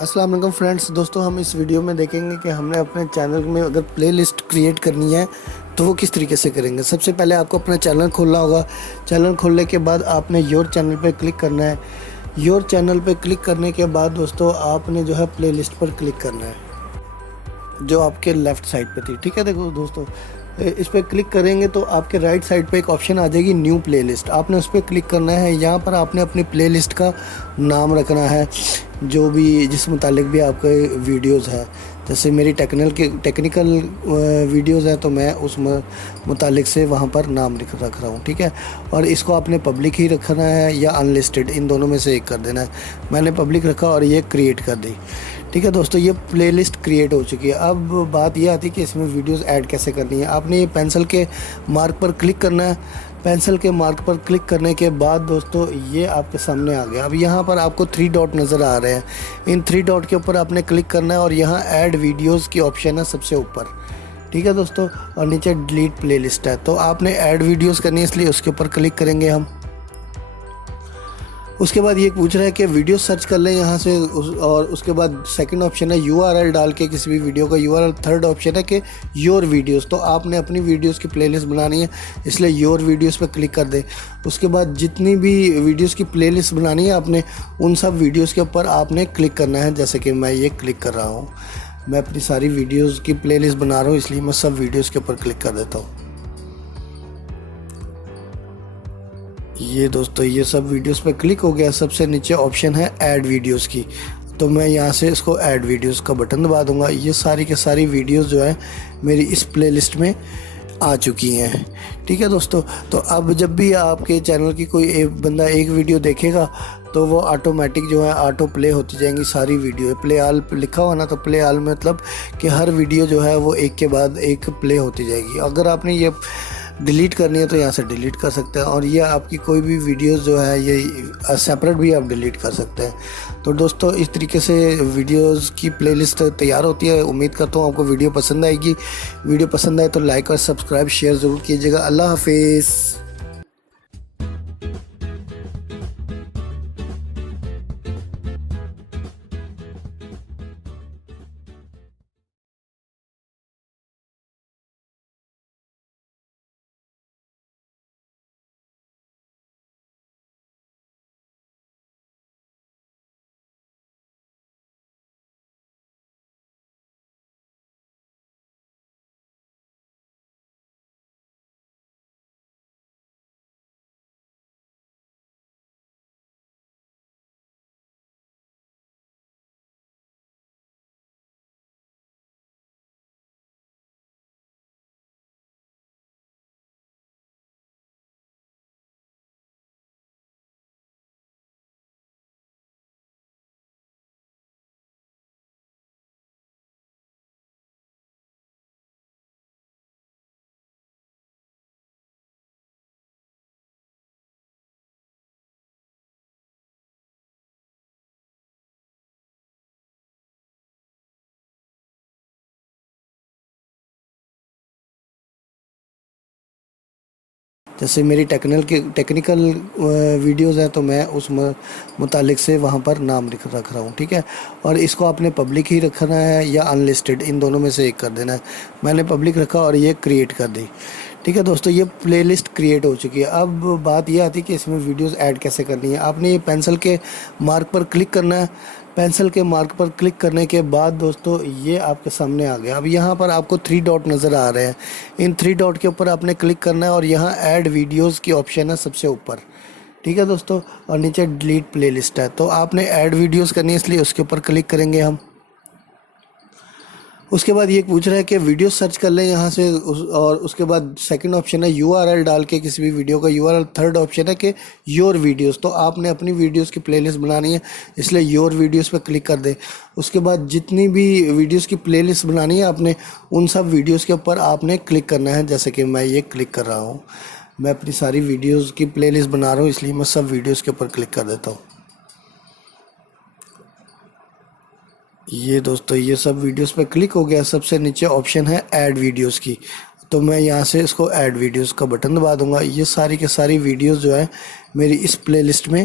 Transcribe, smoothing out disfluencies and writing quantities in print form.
अस्सलाम वालेकुम फ्रेंड्स। दोस्तों हम इस वीडियो में देखेंगे कि हमने अपने चैनल में अगर प्लेलिस्ट क्रिएट करनी है तो वो किस तरीके से करेंगे। सबसे पहले आपको अपना चैनल खोलना होगा। चैनल खोलने के बाद आपने योर चैनल पे क्लिक करना है। योर चैनल पे क्लिक करने के बाद दोस्तों आपने जो है प्लेलिस्ट पर क्लिक करना है जो आपके लेफ़्ट साइड पे थी। ठीक है, देखो दोस्तों इस पर क्लिक करेंगे तो आपके राइट साइड पे एक ऑप्शन आ जाएगी न्यू प्लेलिस्ट। आपने उस पर क्लिक करना है। यहाँ पर आपने अपनी प्लेलिस्ट का नाम रखना है जो भी जिस मुतालिक भी आपके वीडियोस है। जैसे मेरी टेक्निकल वीडियोस है तो मैं उस मुतालिक से वहाँ पर नाम रख रहा हूँ। ठीक है, और इसको आपने पब्लिक ही रखना है या अनलिस्टेड, इन दोनों में से एक कर देना है। मैंने पब्लिक रखा और ये क्रिएट कर दी। ठीक है दोस्तों, ये प्लेलिस्ट क्रिएट हो चुकी है। अब बात ये आती है कि इसमें वीडियोस ऐड कैसे करनी है। आपने ये पेंसिल के मार्क पर क्लिक करना है। पेंसिल के मार्क पर क्लिक करने के बाद दोस्तों ये आपके सामने आ गया। अब यहाँ पर आपको 3 डॉट नज़र आ रहे हैं। इन 3 डॉट के ऊपर आपने क्लिक करना है और यहाँ ऐड वीडियोज़ की ऑप्शन है सबसे ऊपर। ठीक है दोस्तों, और नीचे डिलीट प्लेलिस्ट है। तो आपने ऐड वीडियोज़ करनी है इसलिए उसके ऊपर क्लिक करेंगे हम। उसके बाद ये पूछ रहा है कि वीडियो सर्च कर लें यहाँ से और उसके बाद सेकंड ऑप्शन है यूआरएल डाल के किसी भी वीडियो का यूआरएल। थर्ड ऑप्शन है कि योर वीडियोस। तो आपने अपनी वीडियोस की प्लेलिस्ट बनानी है इसलिए योर वीडियोस पे क्लिक कर दें। उसके बाद जितनी भी वीडियोस की प्लेलिस्ट बनानी है आपने उन सब वीडियोज़ के ऊपर आपने क्लिक करना है। जैसे कि मैं ये क्लिक कर रहा हूँ, मैं अपनी सारी वीडियोज़ की प्लेलिस्ट बना रहा हूँ इसलिए मैं सब वीडियोज़ के ऊपर क्लिक कर देता हूँ। ये दोस्तों ये सब वीडियोस पे क्लिक हो गया। सबसे नीचे ऑप्शन है ऐड वीडियोस की, तो मैं यहाँ से इसको ऐड वीडियोस का बटन दबा दूंगा। ये सारी के सारी वीडियोस जो है मेरी इस प्लेलिस्ट में आ चुकी हैं। ठीक है दोस्तों, तो अब जब भी आपके चैनल की कोई एक बंदा एक वीडियो देखेगा तो वो ऑटोमेटिक जो है ऑटो प्ले होती जाएंगी सारी वीडियो। प्ले आल लिखा हुआ ना, तो प्ले आल मतलब कि हर वीडियो जो है वो एक के बाद एक प्ले होती जाएगी। अगर आपने ये डिलीट करनी है तो यहाँ से डिलीट कर सकते हैं, और ये आपकी कोई भी वीडियोस जो है ये सेपरेट भी आप डिलीट कर सकते हैं। तो दोस्तों इस तरीके से वीडियोस की प्लेलिस्ट तैयार होती है। उम्मीद करता हूँ आपको वीडियो पसंद आएगी। वीडियो पसंद आए तो लाइक और सब्सक्राइब शेयर ज़रूर कीजिएगा। अल्लाह हाफिज़। जैसे मेरी टेक्निकल वीडियोस है तो मैं उस मुतालिक से वहाँ पर नाम रख रहा हूँ। ठीक है, और इसको आपने पब्लिक ही रखना है या अनलिस्टेड, इन दोनों में से एक कर देना है। मैंने पब्लिक रखा और ये क्रिएट कर दी। ठीक है दोस्तों, ये प्लेलिस्ट क्रिएट हो चुकी है। अब बात ये आती है कि इसमें वीडियोस ऐड कैसे करनी है। आपने ये पेंसिल के मार्क पर क्लिक करना है। पेंसिल के मार्क पर क्लिक करने के बाद दोस्तों ये आपके सामने आ गया। अब यहाँ पर आपको 3 डॉट नज़र आ रहे हैं। इन 3 डॉट के ऊपर आपने क्लिक करना है और यहाँ ऐड वीडियोज़ की ऑप्शन है सबसे ऊपर। ठीक है दोस्तों, और नीचे डिलीट प्लेलिस्ट है। तो आपने ऐड वीडियोज़ करनी है इसलिए उसके ऊपर क्लिक करेंगे हम। उसके बाद ये पूछ रहा है कि वीडियो सर्च कर लें यहाँ से और उसके बाद सेकंड ऑप्शन है यूआरएल डाल के किसी भी वीडियो का यूआरएल। थर्ड ऑप्शन है कि योर वीडियोस। तो आपने अपनी वीडियोस की प्लेलिस्ट बनानी है इसलिए योर वीडियोस पे क्लिक कर दें। उसके बाद जितनी भी वीडियोस की प्लेलिस्ट बनानी है आपने उन सब वीडियोज़ के ऊपर आपने क्लिक करना है। जैसे कि मैं ये क्लिक कर रहा हूँ, मैं अपनी सारी वीडियोज़ की प्लेलिस्ट बना रहा हूँ इसलिए मैं सब वीडियोज़ के ऊपर क्लिक कर देता हूँ। ये दोस्तों ये सब वीडियोस पे क्लिक हो गया। सबसे नीचे ऑप्शन है ऐड वीडियोस की, तो मैं यहाँ से इसको ऐड वीडियोस का बटन दबा दूंगा। ये सारी के सारी वीडियोस जो है मेरी इस प्लेलिस्ट में